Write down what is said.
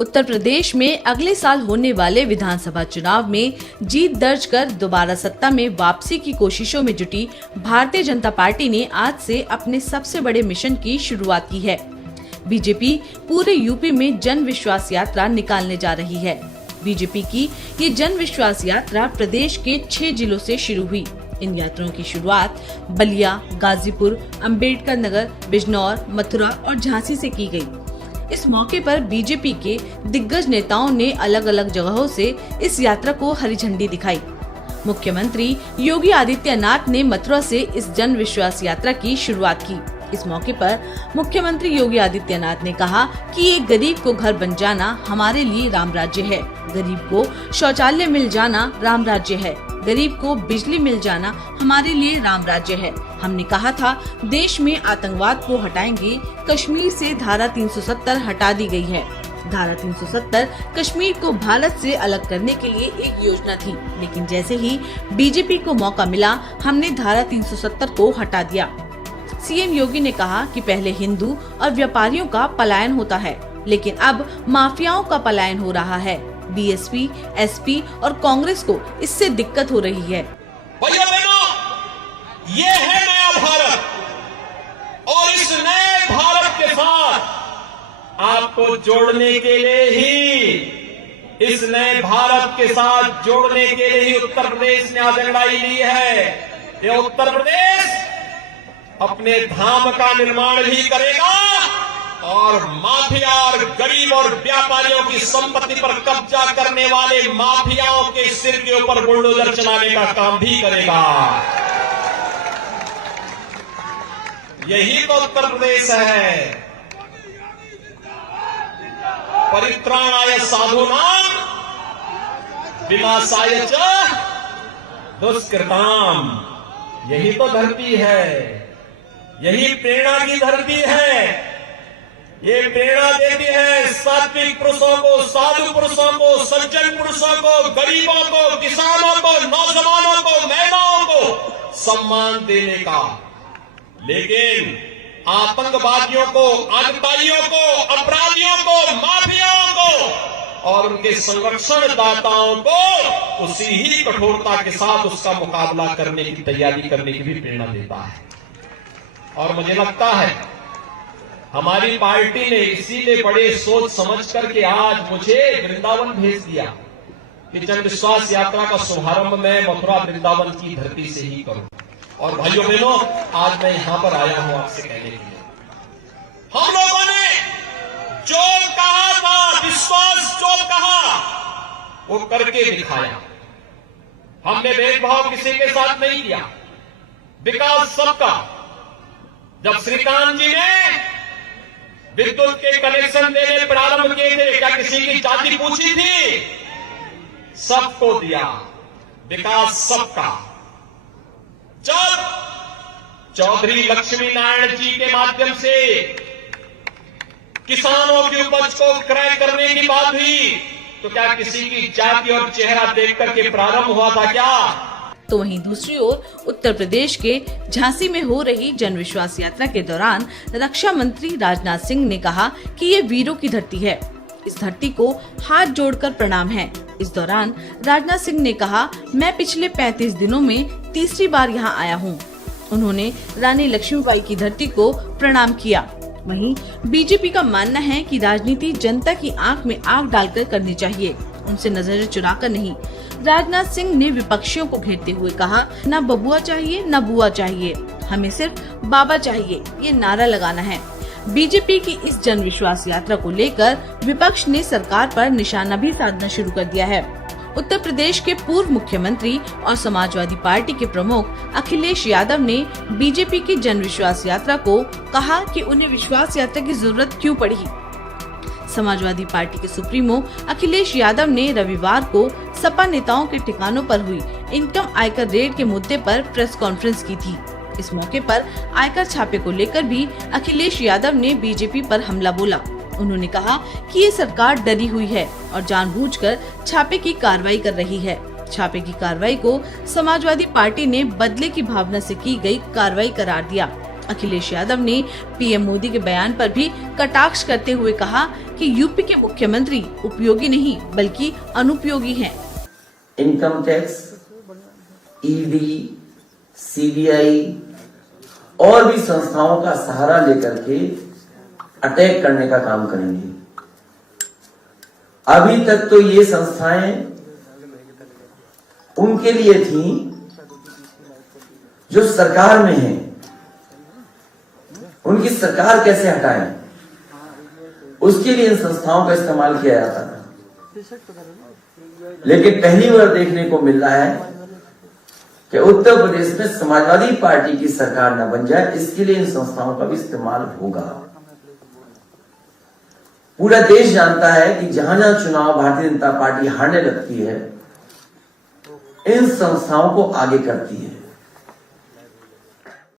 उत्तर प्रदेश में अगले साल होने वाले विधानसभा चुनाव में जीत दर्ज कर दोबारा सत्ता में वापसी की कोशिशों में जुटी भारतीय जनता पार्टी ने आज से अपने सबसे बड़े मिशन की शुरुआत की है। बीजेपी पूरे यूपी में जन विश्वास यात्रा निकालने जा रही है। बीजेपी की ये जन विश्वास यात्रा प्रदेश के 6 जिलों से शुरू हुई। इन यात्राओं की शुरुआत बलिया, गाजीपुर, अंबेडकर नगर, बिजनौर, मथुरा और झांसी से की गई। इस मौके पर बीजेपी के दिग्गज नेताओं ने अलग अलग जगहों से इस यात्रा को हरी झंडी दिखाई। मुख्यमंत्री योगी आदित्यनाथ ने मथुरा से इस जन विश्वास यात्रा की शुरुआत की। इस मौके पर मुख्यमंत्री योगी आदित्यनाथ ने कहा कि एक गरीब को घर बन जाना हमारे लिए राम राज्य है, गरीब को शौचालय मिल जाना राम राज्य है, गरीब को बिजली मिल जाना हमारे लिए राम राज्य है। हमने कहा था देश में आतंकवाद को हटाएंगे, कश्मीर से धारा 370 हटा दी गई है। धारा 370 कश्मीर को भारत से अलग करने के लिए एक योजना थी, लेकिन जैसे ही बीजेपी को मौका मिला हमने धारा 370 को हटा दिया। सीएम योगी ने कहा कि पहले हिंदू और व्यापारियों का पलायन होता है, लेकिन अब माफियाओं का पलायन हो रहा है। बीएसपी, एसपी और कांग्रेस को इससे दिक्कत हो रही है। भैया बहनों, ये है नया भारत और इस नए भारत के साथ आपको जोड़ने के लिए ही, इस नए भारत के साथ जोड़ने के लिए ही उत्तर प्रदेश ने आज लड़ाई ली है। ये उत्तर प्रदेश अपने धाम का निर्माण भी करेगा और माफिया और गरीब और व्यापारियों की संपत्ति पर कब्जा करने वाले माफियाओं के सिर के ऊपर बुलडोजर चलाने का काम भी करेगा। यही तो उत्तर प्रदेश है। परित्राणाय साधूनां विनाशाय च दुष्कृताम्। यही तो धरती है, यही प्रेरणा की धरती है। ये प्रेरणा देती है सात्विक पुरुषों को, साधु पुरुषों को, सज्जन पुरुषों को, गरीबों को, किसानों को, नौजवानों को, महिलाओं को सम्मान देने का। लेकिन आतंकवादियों को, आतंकवादियों को, अपराधियों को, माफियाओं को और उनके संरक्षण दाताओं को उसी ही कठोरता के साथ उसका मुकाबला करने की तैयारी करने की भी प्रेरणा देता है। और मुझे लगता है हमारी पार्टी ने इसीलिए बड़े सोच समझ करके आज मुझे वृंदावन भेज दिया कि जन विश्वास यात्रा का शुभारंभ मैं मथुरा वृंदावन की धरती से ही करूं। और भाइयों बहनों, आज मैं यहां पर आया हूं आपसे कहने के लिए, हम लोगों ने जो कहा था, विश्वास जो कहा वो करके दिखाया। हमने भेदभाव किसी के साथ नहीं किया, विकास सबका। जब श्रीकांत जी ने विद्युत के कनेक्शन देने प्रारंभ किए थे, क्या किसी की जाति पूछी थी? सबको दिया, विकास सबका। जब चौधरी लक्ष्मी नारायण जी के माध्यम से किसानों की उपज को क्रय करने की बात हुई, तो क्या किसी की जाति और चेहरा देख करके प्रारंभ हुआ था क्या? तो वहीं दूसरी ओर उत्तर प्रदेश के झांसी में हो रही जन विश्वास यात्रा के दौरान रक्षा मंत्री राजनाथ सिंह ने कहा कि ये वीरों की धरती है, इस धरती को हाथ जोड़कर प्रणाम है। इस दौरान राजनाथ सिंह ने कहा, मैं पिछले 35 दिनों में तीसरी बार यहाँ आया हूँ। उन्होंने रानी लक्ष्मीबाई की धरती को प्रणाम किया। वहीं बीजेपी का मानना है कि राजनीति जनता की आंख में आंख डालकर करनी चाहिए, उनसे नजरें चुराकर नहीं। राजनाथ सिंह ने विपक्षियों को घेरते हुए कहा, न बबुआ चाहिए न बुआ चाहिए, हमें सिर्फ बाबा चाहिए, ये नारा लगाना है। बीजेपी की इस जन विश्वास यात्रा को लेकर विपक्ष ने सरकार पर निशाना भी साधना शुरू कर दिया है। उत्तर प्रदेश के पूर्व मुख्यमंत्री और समाजवादी पार्टी के प्रमुख अखिलेश यादव ने बीजेपी की जन विश्वास यात्रा को कहा कि उन्हें विश्वास यात्रा की जरूरत क्यों पड़ी। समाजवादी पार्टी के सुप्रीमो अखिलेश यादव ने रविवार को सपा नेताओं के ठिकानों पर हुई इनकम आयकर रेड के मुद्दे पर प्रेस कॉन्फ्रेंस की थी। इस मौके पर आयकर छापे को लेकर भी अखिलेश यादव ने बीजेपी पर हमला बोला। उन्होंने कहा कि ये सरकार डरी हुई है और जानबूझकर छापे की कार्रवाई कर रही है। छापे की कार्रवाई को समाजवादी पार्टी ने बदले की भावना से की गई कार्रवाई करार दिया। अखिलेश यादव ने पीएम मोदी के बयान पर भी कटाक्ष करते हुए कहा कि यूपी के मुख्यमंत्री उपयोगी नहीं बल्कि अनुपयोगी हैं। इनकम टैक्स, ईडी, सीबीआई और भी संस्थाओं का सहारा लेकर के अटैक करने का काम करेंगे। अभी तक तो ये संस्थाएं उनके लिए थी जो सरकार में हैं, उनकी सरकार कैसे हटाएं, उसके लिए इन संस्थाओं का इस्तेमाल किया जाता था। लेकिन पहली बार देखने को मिल रहा है कि उत्तर प्रदेश में समाजवादी पार्टी की सरकार न बन जाए, इसके लिए इन संस्थाओं का भी इस्तेमाल होगा। पूरा देश जानता है कि जहां जहां चुनाव भारतीय जनता पार्टी हारने लगती है, इन संस्थाओं को आगे करती है।